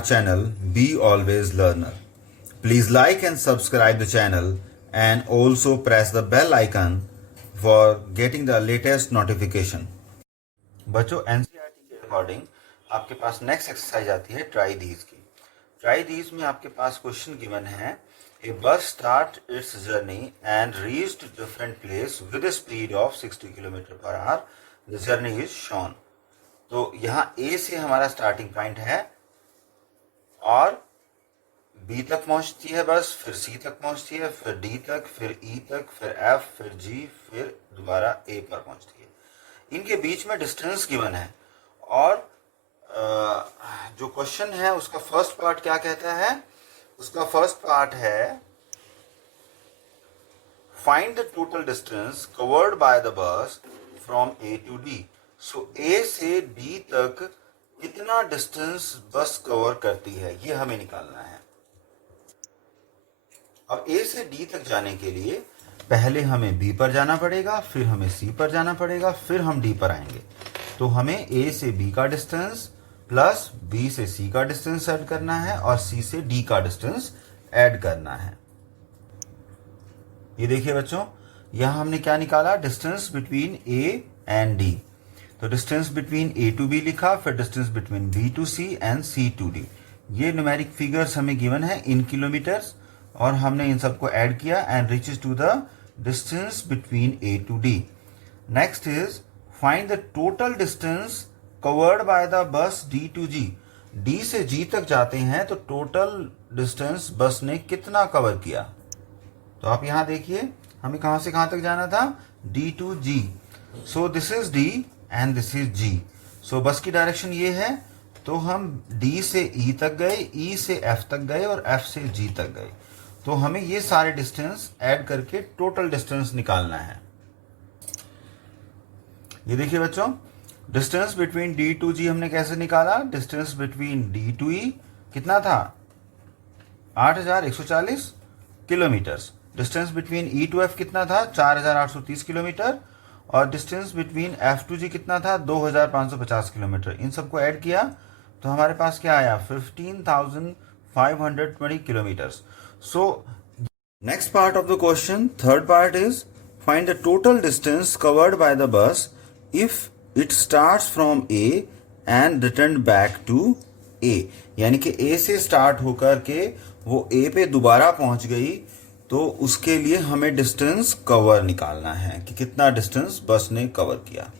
our channel Be Always Learner. Please like and subscribe the channel and also press the bell icon for getting the latest notification. बच्चों NCERT के according आपके पास next exercise आती है try these की। Try these में आपके पास question given है ए बस start it's journey and reached different place with a speed of 60 kilometre per our. The journey is shown. तो यहाँ ए से हमारा स्टार्टिंग पॉइंट है और बी तक पहुंचती है बस, फिर सी तक पहुंचती है, फिर डी तक, फिर ई तक, फिर एफ, फिर जी, फिर दोबारा ए पर पहुंचती है। इनके बीच में डिस्टेंस गिवन है और जो क्वेश्चन है उसका फर्स्ट पार्ट क्या कहता है? उसका फर्स्ट पार्ट है find the total distance covered by the bus from A to D. So A से डी तक कितना डिस्टेंस बस कवर करती है ये हमें निकालना है। अब ए से डी तक जाने के लिए पहले हमें बी पर जाना पड़ेगा, फिर हमें सी पर जाना पड़ेगा, फिर हम डी पर आएंगे। तो हमें ए से बी का डिस्टेंस प्लस बी से सी का डिस्टेंस ऐड करना है और सी से डी का डिस्टेंस ऐड करना है। ये देखिए बच्चों, यहां हमने क्या निकाला? Distance between A and D. तो distance between A to B लिखा, फिर distance between B to C and C to D. ये न्यूमेरिक फिगर्स हमें गिवन है इन किलोमीटर्स और हमने इन सबको ऐड किया and reaches to the distance between A to D. Next is find the total distance covered by the bus D to G. D से G तक जाते हैं तो टोटल डिस्टेंस बस ने कितना कवर किया? तो आप यहां देखिए हमें कहां से कहां तक जाना था? D to G. So this is D and this is G. So bus की डायरेक्शन ये है, तो हम डी से ई तक गए, ई से एफ तक गए और एफ से जी तक गए। तो हमें ये सारे डिस्टेंस ऐड करके टोटल डिस्टेंस निकालना है। ये देखिए बच्चों, distance between D to G हमने कैसे निकाला? Distance between D to E कितना था? 8140 kilometres. Distance between E to F कितना था? 4830 किलोमीटर। और distance between F to G कितना था? 2550 किलोमीटर। इन सबको ऐड किया तो हमारे पास क्या आया? 15,520 kilometres. So, next part of the question, third part is find the total distance covered by the bus if it starts from A and returned back to A। यानी कि A से start होकर के वो A पे दोबारा पहुंच गई तो उसके लिए हमें डिस्टेंस कवर निकालना है कि कितना डिस्टेंस बस ने कवर किया।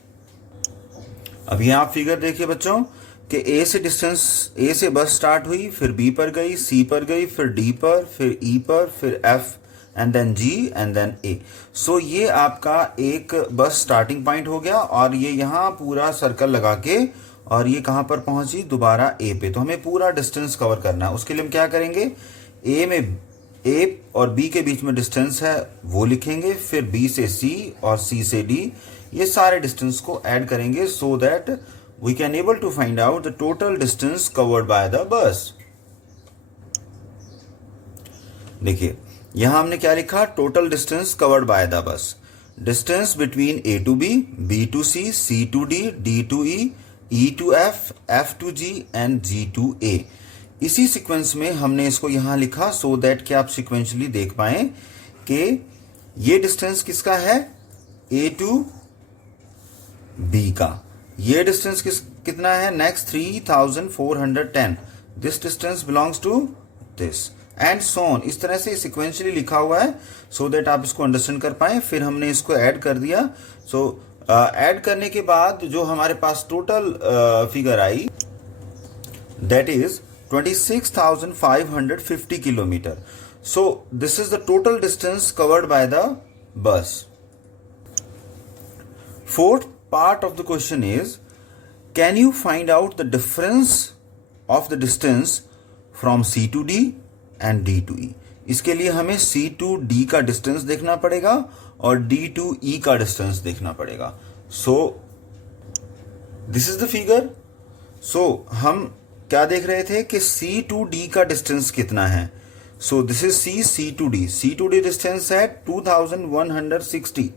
अब यहाँ आप फिगर देखिए बच्चों कि ए से डिस्टेंस, ए से बस स्टार्ट हुई, फिर बी पर गई, सी पर गई, फिर डी पर, फिर ई पर, फिर F and then G and then A. So ये आपका एक बस स्टार्टिंग पॉइंट हो गया और ये यहाँ पूरा सर्कल लगा के और ये कहाँ पर पहुंची? दोबारा ए पे। तो हमें पूरा डिस्टेंस कवर करना है। उसके लिए हम क्या करेंगे? ए में ए और बी के बीच में डिस्टेंस है वो लिखेंगे, फिर बी से सी और सी से डी, ये सारे डिस्टेंस को ऐड करेंगे so that we can able to find out the total distance covered by the bus। देखिए यहां हमने क्या लिखा? Total distance covered by the bus. Distance between A to B, B to C, C to D, D to E to F, F to G and G to A. इसी sequence में हमने इसको यहां लिखा सो दैट कि आप sequentially देख पाए कि ये डिस्टेंस किसका है? ए टू बी का। ये डिस्टेंस कितना है? Next 3410। This distance belongs to this and so on. इस तरह से सिक्वेंशियली लिखा हुआ है सो दैट आप इसको अंडरस्टैंड कर पाए। फिर हमने इसको ऐड कर दिया। सो ऐड करने के बाद जो हमारे पास टोटल फिगर आई that is 26,550 kilometre. So this is the total distance covered by the bus. Fourth part of the question is can you find out the difference of the distance from C to D and D to E। इसके लिए हमें C to D का distance देखना पड़ेगा और D to E का distance देखना पड़ेगा। So this is the figure. So हम क्या देख रहे थे कि C to D का डिस्टेंस कितना है? So this is C to D। C to D distance है 2160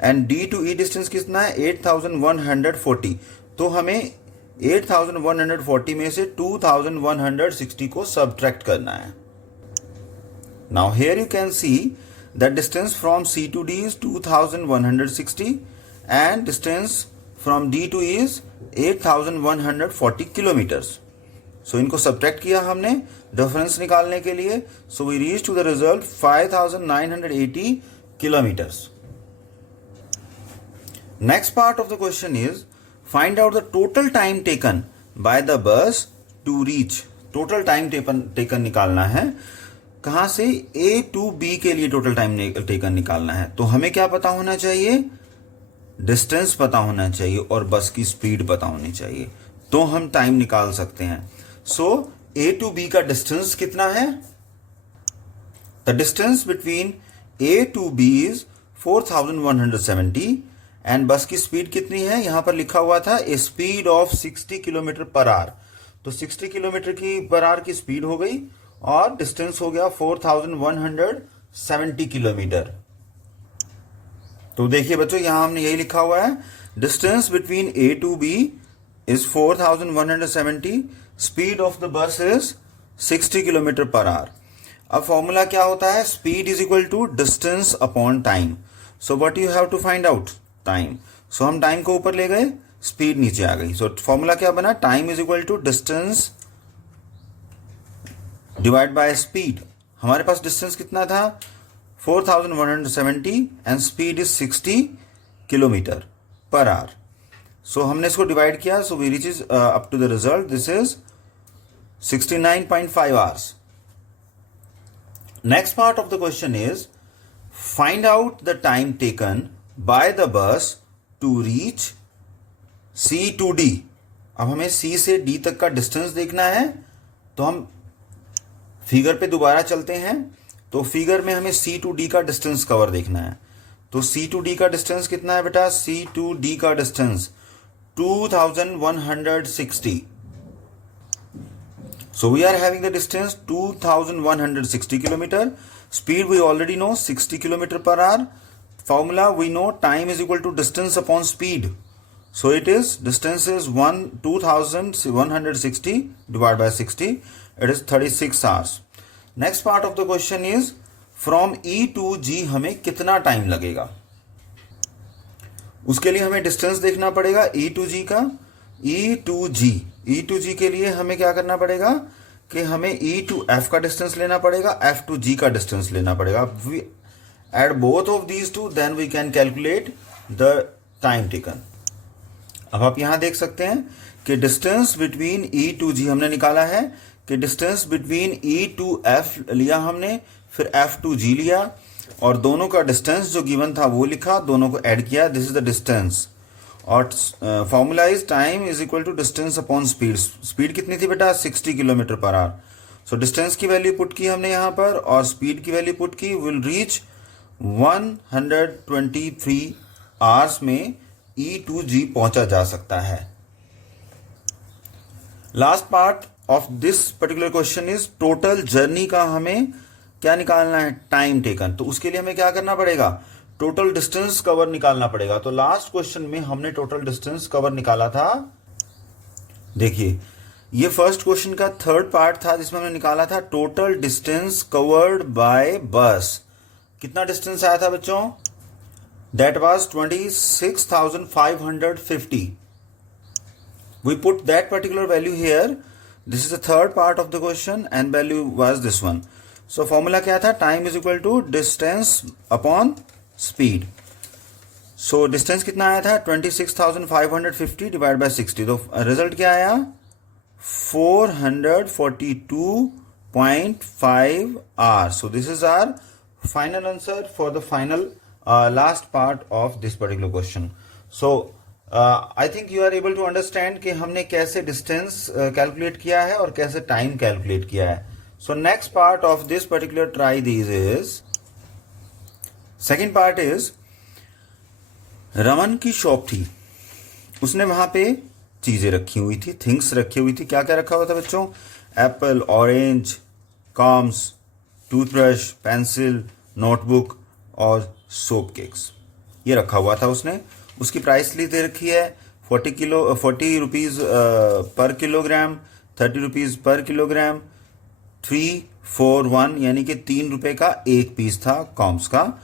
and D to E distance कितना है? 8140। तो हमें 8140 में से 2160 को सब्ट्रैक्ट करना है. Now here you can see that distance from C to D is 2160 and distance from D to E is 8140 kilometers. So इनको सब्ट्रैक्ट किया हमने डिफरेंस निकालने के लिए. So we reach to the result 5980 kilometers. Next part of the question is find out the total time taken by the bus to reach. Total time taken निकालना है. कहाँ से? A to B के लिए total time taken निकालना है. तो हमें क्या पता होना चाहिए? डिस्टेंस पता होना चाहिए और बस की स्पीड पता होनी चाहिए, तो हम टाइम निकाल सकते हैं. सो A to B का डिस्टेंस कितना है? The distance between A to B is 4170 and बस की स्पीड कितनी है? यहां पर लिखा हुआ था ए speed of 60 kilometre per our. तो 60 किलोमीटर की पर आवर की स्पीड हो गई और डिस्टेंस हो गया 4170 किलोमीटर. तो देखिए बच्चों, यहां हमने यही लिखा हुआ है, distance between A to B is 4170, speed of the bus is 60 kilometre per hour. अब फॉर्मूला क्या होता है? Speed is equal to distance upon time. So what you have to find out? Time. सो हम टाइम को ऊपर ले गए, स्पीड नीचे आ गई. सो फॉर्मूला क्या बना? Time is equal to distance divide by speed. हमारे पास डिस्टेंस कितना था? 4170 and speed is 60 kilometre per hour. So हमने इसको डिवाइड किया. So we reach up to the result. This is 69.5 hours. Next part of the question is find out the time taken by the bus to reach C to D. अब हमें C से D तक का distance देखना है, तो हम figure पे दोबारा चलते हैं. तो फिगर में हमें C to D का डिस्टेंस कवर देखना है. तो C to D का डिस्टेंस कितना है बेटा? C to D का distance 2160. So we are having the distance 2160 kilometer. Speed we already know 60 kilometer per hour. Formula we know time is equal to distance upon speed. So it is distance is 2160 divided by 60. It is 36 hours. Next part of the question is from E to G हमें कितना time लगेगा? उसके लिए हमें distance देखना पड़ेगा E to G का. E to G. E to G के लिए हमें क्या करना पड़ेगा कि हमें E to F का डिस्टेंस लेना पड़ेगा, F to G का डिस्टेंस लेना पड़ेगा. We add both of these two, then we can calculate the time taken. अब आप यहां देख सकते हैं कि distance between E to G हमने निकाला है कि distance between E to F लिया हमने, फिर F to G लिया और दोनों का डिस्टेंस जो गिवन था वो लिखा, दोनों को ऐड किया. This is the distance. और formula is time is equal to distance upon speed. Speed कितनी थी बेटा? 60 kilometre per hour. So distance की वैल्यू पुट की हमने यहां पर और स्पीड की वैल्यू पुट की. विल रीच 123 आवर्स में E to G पहुंचा जा सकता है. Last part of this particular question is total journey का हमें क्या निकालना है? Time taken. तो उसके लिए हमें क्या करना पड़ेगा? टोटल डिस्टेंस कवर निकालना पड़ेगा. तो लास्ट क्वेश्चन में हमने टोटल डिस्टेंस कवर निकाला था. देखिए, ये फर्स्ट क्वेश्चन का थर्ड पार्ट था जिसमें हमने निकाला था टोटल डिस्टेंस कवर्ड बाय बस. कितना डिस्टेंस आया था बच्चों? That was 26,550. We put that particular value here. This is the third part of the question and value was this one. So formula क्या था? Time is equal to distance upon speed. So distance कितना आया था? 26,550 divide by 60. तो result क्या आया? 442.5 hours. So this is our final answer for the final last part of this particular question. So I think you are able to understand कि हमने कैसे distance calculate किया है और कैसे टाइम कैलकुलेट किया है. So next part of this particular try these is second part is Raman की शॉप थी. उसने वहां पे चीजें रखी हुई थी, थिंग्स रखी हुई थी. क्या क्या रखा हुआ था बच्चों? Apple, orange, combs, toothbrush, pencil, notebook और सोप केक्स. ये रखा हुआ था उसने. उसकी प्राइस ली दे रखी है 40 रुपीज़ पर किलोग्राम, 30 रुपीज़ पर किलोग्राम, 341 यानी कि 3 रुपए का एक पीस था कॉम्स का,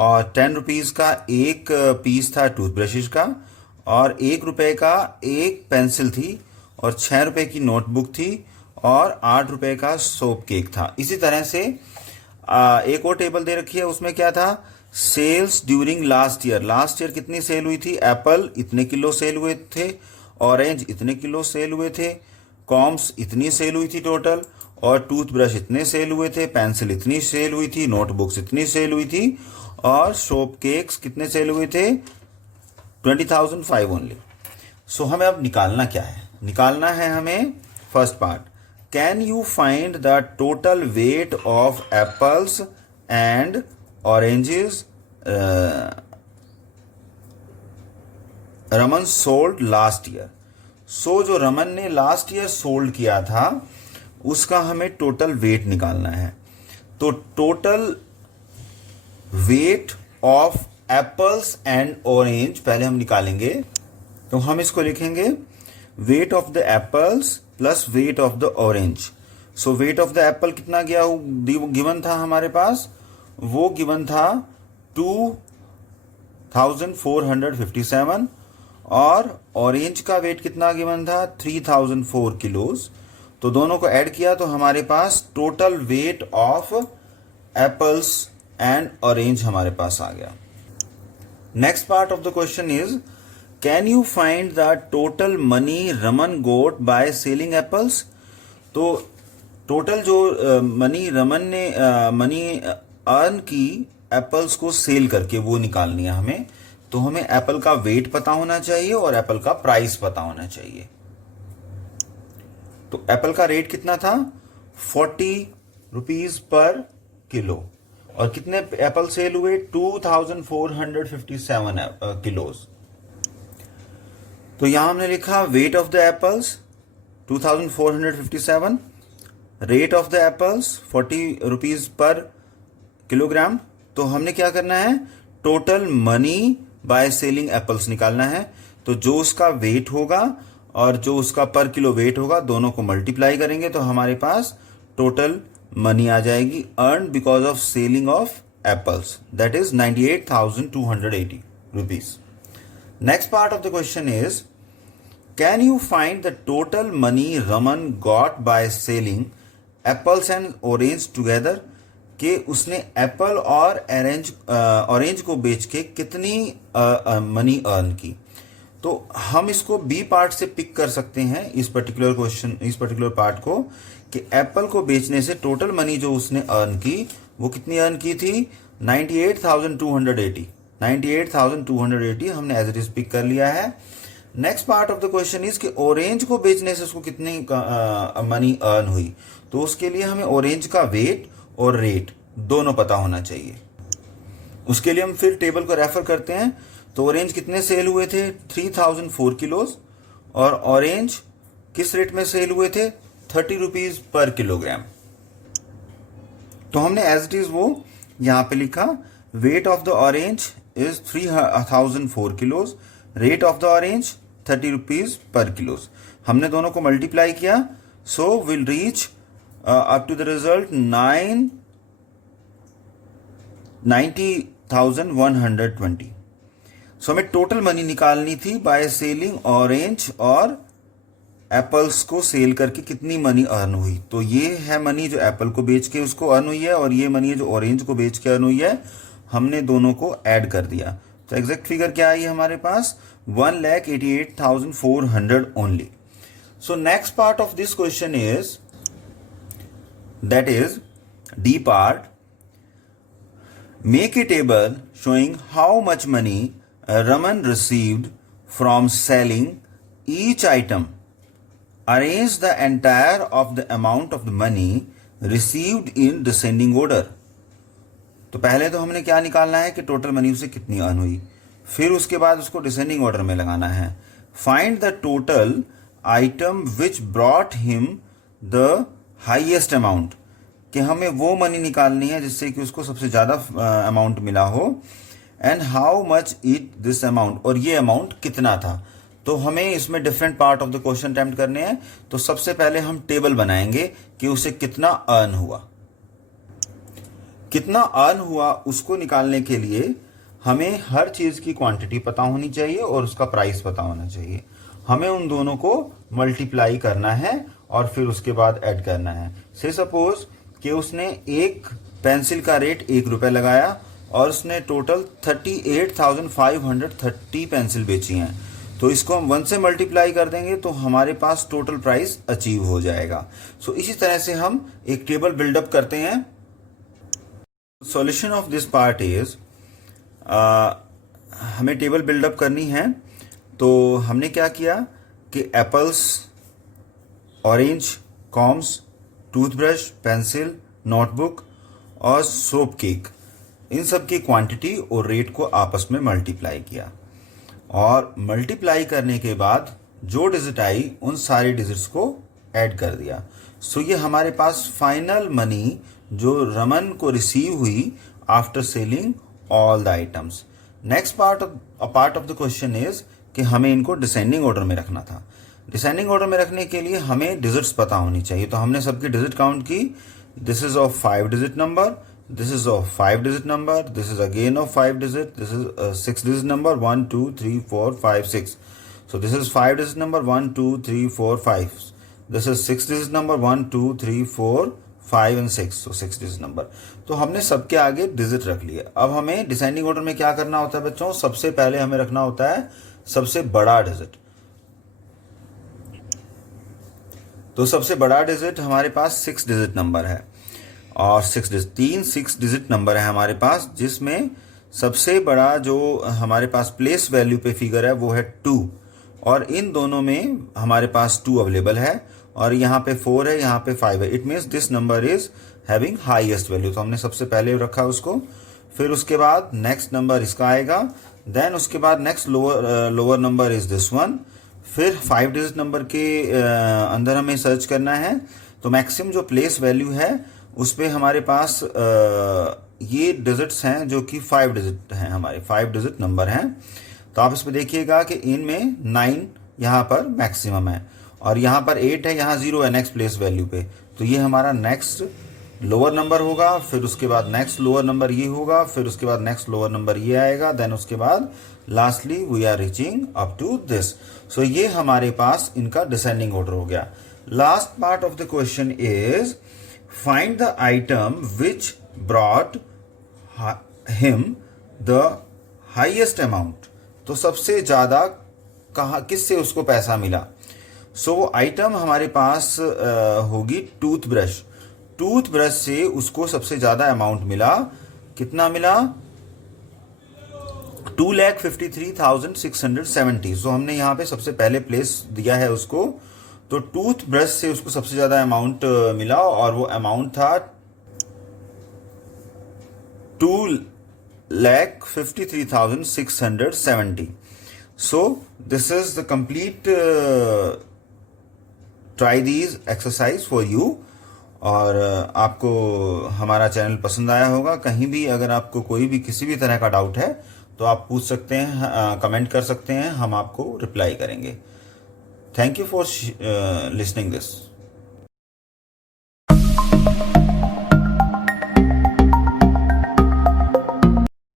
और 10 रुपीज़ का एक पीस था टूथब्रशेज का, और 1 रुपए का एक पेंसिल थी, और 6 रुपए की नोटबुक थी, और 8 रुपए का सोप केक था। इसी तरह से एक और टेबल दे रखी है, उसमें क्या था, sales during last year. Last year कितनी सेल हुई थी, एप्पल इतने किलो सेल हुए थे, ऑरेंज इतने किलो सेल हुए थे, कॉम्स इतनी सेल हुई थी टोटल, और टूथब्रश इतने सेल हुए थे, पेंसिल इतनी सेल हुई थी, नोटबुक्स इतनी सेल हुई थी, और सोप केक्स कितने सेल हुए थे, 20,500 ओनली। सो हमें अब निकालना क्या है, निकालना है हमें first part, can you find the total weight of apples and oranges Raman sold last year. So जो रमन ने लास्ट ईयर सोल्ड किया था उसका हमें टोटल वेट निकालना है। तो total weight of apples and orange पहले हम निकालेंगे। तो हम इसको लिखेंगे weight of the apples plus weight of the orange. So weight of the Apple कितना गया गिवन था हमारे पास, वो गिवन था 2,457, और ऑरेंज का वेट कितना गिवन था 3,004 किलोज। तो दोनों को ऐड किया तो हमारे पास total weight of apples and orange हमारे पास आ गया। Next part of the question is can you find the total money Raman got by selling apples. तो टोटल जो मनी रमन ने मनी अर्न की एप्पल्स को सेल करके वो निकालनी है हमें। तो हमें एप्पल का वेट पता होना चाहिए और एप्पल का प्राइस पता होना चाहिए। तो एप्पल का रेट कितना था 40 रुपीज पर किलो, और कितने एप्पल सेल हुए 2,457 किलोज। तो यहां हमने लिखा weight of the apples 2,457, rate of the apples 40 rupees per kilogram. तो हमने क्या करना है, total money by selling apples निकालना है। तो जो उसका वेट होगा और जो उसका पर किलो वेट होगा दोनों को मल्टीप्लाई करेंगे तो हमारे पास टोटल मनी आ जाएगी earn because of selling of apples, that is 98,280 rupees. Next part of the question is can you find the total money Raman got bye selling apples and orange together, कि उसने Apple और orange को बेच के कितनी money earn की। तो हम इसको बी पार्ट से पिक कर सकते हैं इस पर्टिकुलर क्वेश्चन, इस पर्टिकुलर पार्ट को, कि एप्पल को बेचने से टोटल मनी जो उसने अर्न की वो कितनी अर्न की थी 98,280। 98,280 हमने एज इट इज पिक कर लिया है। Next part of the question is कि ऑरेंज को बेचने से उसको कितनी मनी अर्न हुई। तो उसके लिए हमें ऑरेंज का वेट और रेट दोनों पता होना चाहिए। उसके लिए हम फिर टेबल को रेफर करते हैं। तो ऑरेंज कितने सेल हुए थे 3,004 किलोज, और ऑरेंज किस रेट में सेल हुए थे 30 रुपीज पर किलोग्राम। तो हमने एज इट इज वो यहां पे लिखा weight of the orange is 3,004 kilos, rate of the orange 30 rupees per kilos. हमने दोनों को मल्टीप्लाई किया, so will reach up to the result 90,120। सो हमें टोटल मनी निकालनी थी बाय सेलिंग ऑरेंज और एप्पल्स को सेल करके कितनी मनी अर्न हुई। तो ये है मनी जो एप्पल को बेच के उसको अर्न हुई है, और ये मनी है जो ऑरेंज को बेच के अर्न हुई है। हमने दोनों को ऐड कर दिया तो एग्जैक्ट फिगर क्या आई हमारे पास 1,88,400 only. So next part of this question is that is D part, make a table showing how much money Raman received from selling each item. Arrange the entire of the amount of the money received in descending order. तो पहले तो हमने क्या निकालना है कि total money उसे कितनी अर्न हुई, फिर उसके बाद उसको डिसेंडिंग ऑर्डर में लगाना है। Find the total item which brought him the highest amount, कि हमें वो मनी निकालनी है जिससे कि उसको सबसे ज्यादा अमाउंट मिला हो, and how much it this amount, और ये अमाउंट कितना था। तो हमें इसमें different part of the question attempt करने हैं। तो सबसे पहले हम टेबल बनाएंगे कि उसे कितना अर्न हुआ। कितना अर्न हुआ उसको निकालने के लिए हमें हर चीज की क्वांटिटी पता होनी चाहिए और उसका प्राइस पता होना चाहिए। हमें उन दोनों को मल्टीप्लाई करना है और फिर उसके बाद ऐड करना है। से सपोज कि उसने एक पेंसिल का रेट ₹1 लगाया और उसने टोटल 38,530 पेंसिल बेची हैं, तो इसको हम 1 से मल्टीप्लाई कर देंगे तो हमारे पास टोटल प्राइस अचीव हो जाएगा। सो इसी तरह से हम एक टेबल बिल्डअप करते हैं। Solution of this part is, हमें टेबल बिल्डअप करनी है। तो हमने क्या किया कि apples, orange, combs, toothbrush, pencil, notebook और सोप केक, इन सब की क्वांटिटी और रेट को आपस में मल्टीप्लाई किया और मल्टीप्लाई करने के बाद जो डिजिट आई उन सारे डिजिट्स को ऐड कर दिया। सो ये हमारे पास फाइनल मनी जो रमन को रिसीव हुई after selling all the items. Next part of the question is कि हमें इनको डिसेंडिंग ऑर्डर में रखना था। डिसेंडिंग ऑर्डर में रखने के लिए हमें डिजिट्स पता होनी चाहिए, तो हमने सबकी डिजिट काउंट की। This is of 5 digit number, this is of 5 digit number, this is again of 5 digit, this is a 6 digit number 1 2 3 4 5 6. So this is 5 digit number 1 2 3 4 5. This is 6 digit number 1 2 3 4 5 and 6. So 6 digit number. तो हमने सबके आगे digit रख लिए। अब हमें descending order में क्या करना होता है बच्चों? सबसे पहले हमें रखना होता है सबसे बड़ा डिजिट। तो सबसे बड़ा डिजिट हमारे पास 6 डिजिट नंबर है और 6 डिजिट नंबर है हमारे पास, जिसमें सबसे बड़ा जो हमारे पास प्लेस वैल्यू पे फिगर है वो है 2 और इन दोनों में हमारे पास 2 अवेलेबल है और यहाँ पे 4 है, यहाँ पे 5 है। It means this number is having highest value, तो हमने सबसे पहले रखा उसको। फिर उसके बाद नेक्स्ट नंबर इसका आएगा, देन उसके बाद next lower number is this one. फिर 5 डिजिट नंबर के अंदर हमें सर्च करना है, तो मैक्सिमम जो प्लेस वैल्यू है उस पे हमारे पास ये डिजिट्स हैं जो कि 5 डिजिट हैं, हमारे 5 डिजिट नंबर हैं। तो आप इसमें देखिएगा कि इनमें 9 यहाँ पर मैक्सिमम है और यहाँ पर 8 है, यहाँ 0 है नेक्स्ट प्लेस वैल्यू पे। तो ये हमारा नेक्स्ट लोअर नंबर होगा, फिर उसके बाद नेक्स्ट लोअर नंबर ये होगा, फिर उसके बाद नेक्स्ट लोअर नंबर ये आएगा, देन उसके बाद lastly we are reaching up to this. So ये हमारे पास इनका डिसेंडिंग ऑर्डर हो गया। Last part of the question is find the item which brought him the highest amount। तो सबसे ज्यादा किससे उसको पैसा मिला? सो आइटम हमारे पास होगी टूथब्रश। टूथब्रश से उसको सबसे ज्यादा अमाउंट मिला। कितना मिला? 2,53,670। सो हमने यहाँ पे सबसे पहले प्लेस दिया है उसको, तो टूथब्रश से उसको सबसे ज्यादा अमाउंट मिला और वो अमाउंट था 2,53,670। सो this is the complete try these exercise for you. और आपको हमारा चैनल पसंद आया होगा। कहीं भी अगर आपको कोई भी किसी भी तरह का डाउट है तो आप पूछ सकते हैं, कमेंट कर सकते हैं, हम आपको रिप्लाई करेंगे। Thank you for listening this.